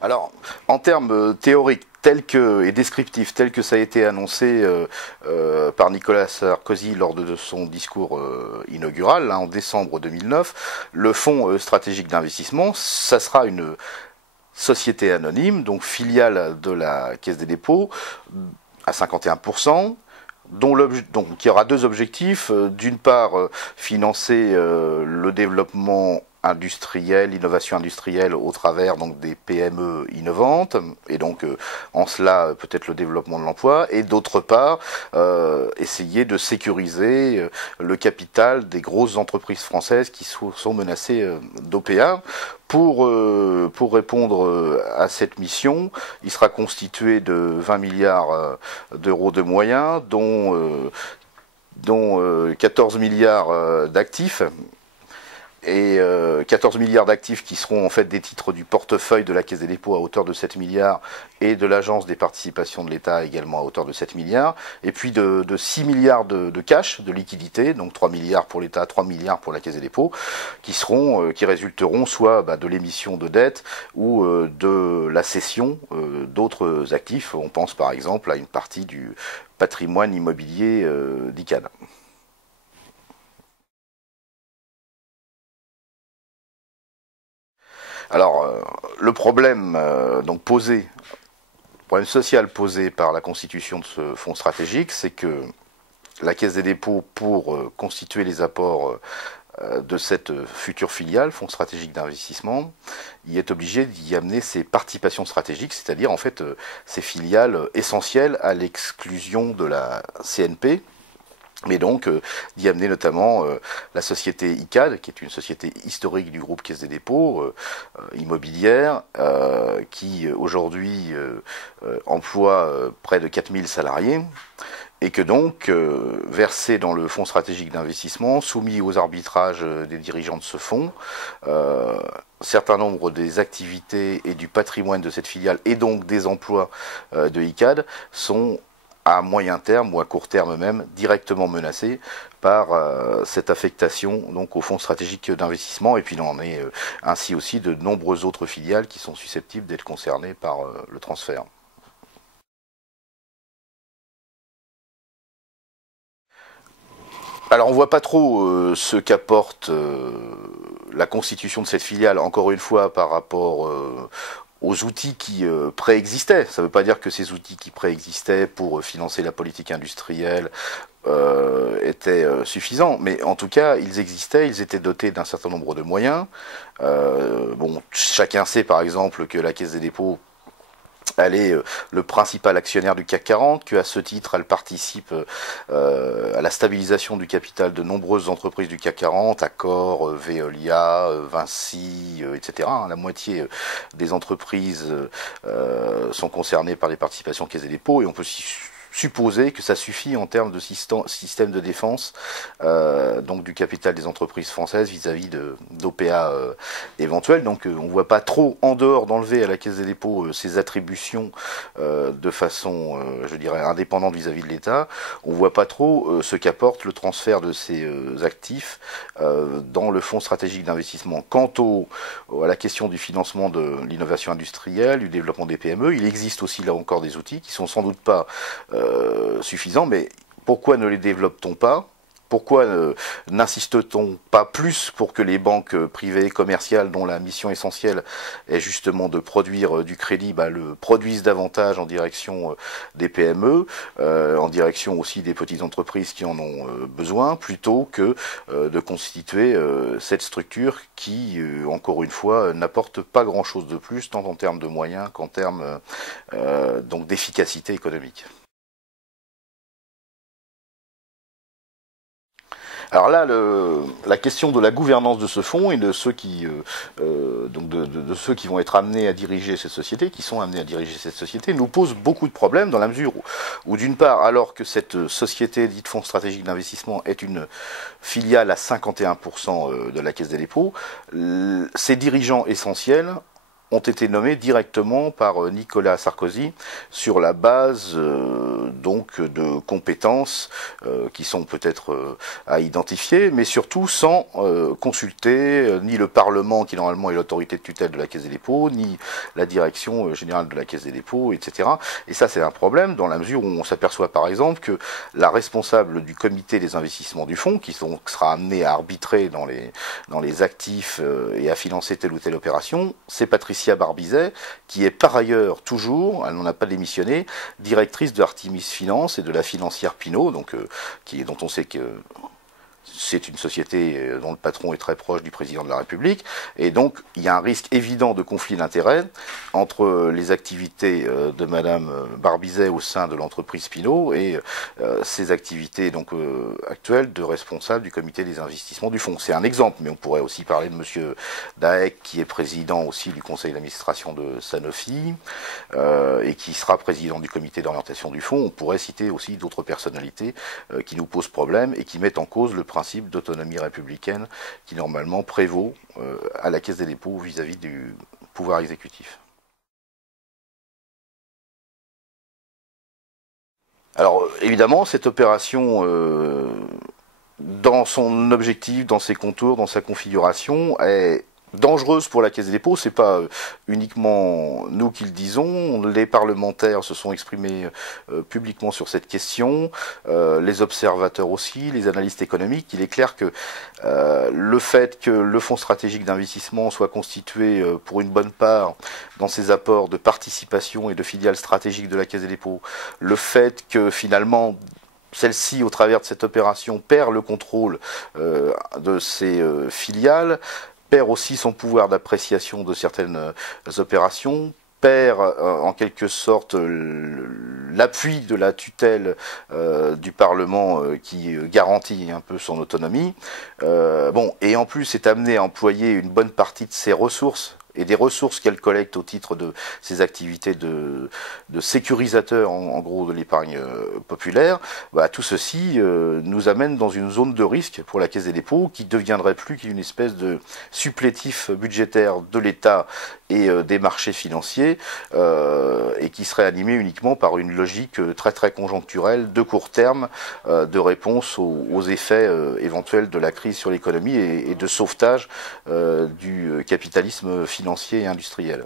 Alors, en termes théoriques et descriptifs, tel que ça a été annoncé par Nicolas Sarkozy lors de son discours inaugural, en décembre 2009, le Fonds stratégique d'investissement, ça sera une société anonyme, donc filiale de la Caisse des dépôts, à 51%. Donc, il y aura deux objectifs. D'une part, financer le développement industriel, l'innovation industrielle au travers donc des PME innovantes et donc en cela peut-être le développement de l'emploi, et d'autre part essayer de sécuriser le capital des grosses entreprises françaises qui sont menacées d'OPA. Pour répondre à cette mission, il sera constitué de 20 milliards d'euros de moyens, dont 14 milliards d'actifs, et 14 milliards d'actifs qui seront en fait des titres du portefeuille de la Caisse des dépôts à hauteur de 7 milliards et de l'Agence des participations de l'État également à hauteur de 7 milliards, et puis de 6 milliards de cash, de liquidité, donc 3 milliards pour l'État, 3 milliards pour la Caisse des dépôts, qui résulteront soit de l'émission de dette ou de la cession d'autres actifs. On pense par exemple à une partie du patrimoine immobilier d'ICAD. Alors, le problème problème social posé par la constitution de ce fonds stratégique, c'est que la Caisse des dépôts, pour constituer les apports de cette future filiale, fonds stratégique d'investissement, il est obligé d'y amener ses participations stratégiques, c'est-à-dire en fait ses filiales essentielles à l'exclusion de la CNP, mais donc d'y amener notamment la société ICAD, qui est une société historique du groupe Caisse des dépôts, immobilière, qui aujourd'hui emploie près de 4000 salariés, et que donc, versé dans le fonds stratégique d'investissement, soumis aux arbitrages des dirigeants de ce fonds, certain nombre des activités et du patrimoine de cette filiale, et donc des emplois de ICAD, sont à moyen terme ou à court terme même directement menacés par cette affectation donc au fonds stratégique d'investissement, et puis il en est ainsi aussi de nombreuses autres filiales qui sont susceptibles d'être concernées par le transfert. Alors on voit pas trop ce qu'apporte la constitution de cette filiale, encore une fois par rapport aux outils qui préexistaient. Ça ne veut pas dire que ces outils qui préexistaient pour financer la politique industrielle étaient suffisants, mais en tout cas ils existaient, ils étaient dotés d'un certain nombre de moyens. Chacun sait par exemple que la Caisse des dépôts, elle est le principal actionnaire du CAC 40, qu'à ce titre, elle participe à la stabilisation du capital de nombreuses entreprises du CAC 40, Accor, Veolia, Vinci, etc. La moitié des entreprises sont concernées par les participations Caisse des dépôts, et on peut supposer que ça suffit en termes de système de défense donc du capital des entreprises françaises vis-à-vis d'OPA éventuels. Donc on ne voit pas trop en dehors d'enlever à la Caisse des dépôts ses attributions de façon, je dirais, indépendante vis-à-vis de l'État. On ne voit pas trop ce qu'apporte le transfert de ces actifs dans le fonds stratégique d'investissement. Quant à la question du financement de l'innovation industrielle, du développement des PME, il existe aussi là encore des outils qui sont sans doute pas suffisants, mais pourquoi ne les développe-t-on pas ? Pourquoi n'insiste-t-on pas plus pour que les banques privées commerciales, dont la mission essentielle est justement de produire du crédit, le produisent davantage en direction des PME, en direction aussi des petites entreprises qui en ont besoin, plutôt que de constituer cette structure qui, encore une fois, n'apporte pas grand-chose de plus, tant en termes de moyens qu'en termes donc d'efficacité économique. Alors là, la question de la gouvernance de ce fonds et de ceux qui, de ceux qui vont être amenés à diriger cette société, qui sont amenés à diriger cette société, nous pose beaucoup de problèmes dans la mesure où d'une part, alors que cette société dite fonds stratégique d'investissement est une filiale à 51% de la Caisse des dépôts, ses dirigeants essentiels ont été nommés directement par Nicolas Sarkozy sur la base donc de compétences qui sont peut-être à identifier, mais surtout sans consulter ni le Parlement qui normalement est l'autorité de tutelle de la Caisse des dépôts, ni la direction générale de la Caisse des dépôts, etc. Et ça c'est un problème dans la mesure où on s'aperçoit par exemple que la responsable du comité des investissements du fonds, qui sera amenée à arbitrer dans les actifs et à financer telle ou telle opération, c'est Patricia Barbizet, qui est par ailleurs toujours, elle n'en a pas démissionné, directrice de Artemis Finance et de la financière Pinot, donc dont on sait que c'est une société dont le patron est très proche du président de la République, et donc il y a un risque évident de conflit d'intérêts entre les activités de Madame Barbizet au sein de l'entreprise Pinot et ses activités donc actuelles de responsable du comité des investissements du fonds. C'est un exemple, mais on pourrait aussi parler de Monsieur Daec, qui est président aussi du conseil d'administration de Sanofi et qui sera président du comité d'orientation du fonds. On pourrait citer aussi d'autres personnalités qui nous posent problème et qui mettent en cause le principe d'autonomie républicaine qui normalement prévaut à la Caisse des dépôts vis-à-vis du pouvoir exécutif. Alors évidemment, cette opération, dans son objectif, dans ses contours, dans sa configuration, est dangereuse pour la Caisse des dépôts. C'est pas uniquement nous qui le disons, les parlementaires se sont exprimés publiquement sur cette question, les observateurs aussi, les analystes économiques. Il est clair que le fait que le fonds stratégique d'investissement soit constitué pour une bonne part dans ses apports de participation et de filiales stratégiques de la Caisse des dépôts, le fait que finalement celle-ci, au travers de cette opération, perd le contrôle de ses filiales, perd aussi son pouvoir d'appréciation de certaines opérations, perd en quelque sorte l'appui de la tutelle du Parlement qui garantit un peu son autonomie. Et en plus est amené à employer une bonne partie de ses ressources et des ressources qu'elle collecte au titre de ses activités de sécurisateur, en gros, de l'épargne populaire, tout ceci nous amène dans une zone de risque pour la Caisse des dépôts qui deviendrait plus qu'une espèce de supplétif budgétaire de l'État et des marchés financiers et qui serait animé uniquement par une logique très très conjoncturelle de court terme de réponse aux effets éventuels de la crise sur l'économie et de sauvetage du capitalisme financier et industriel.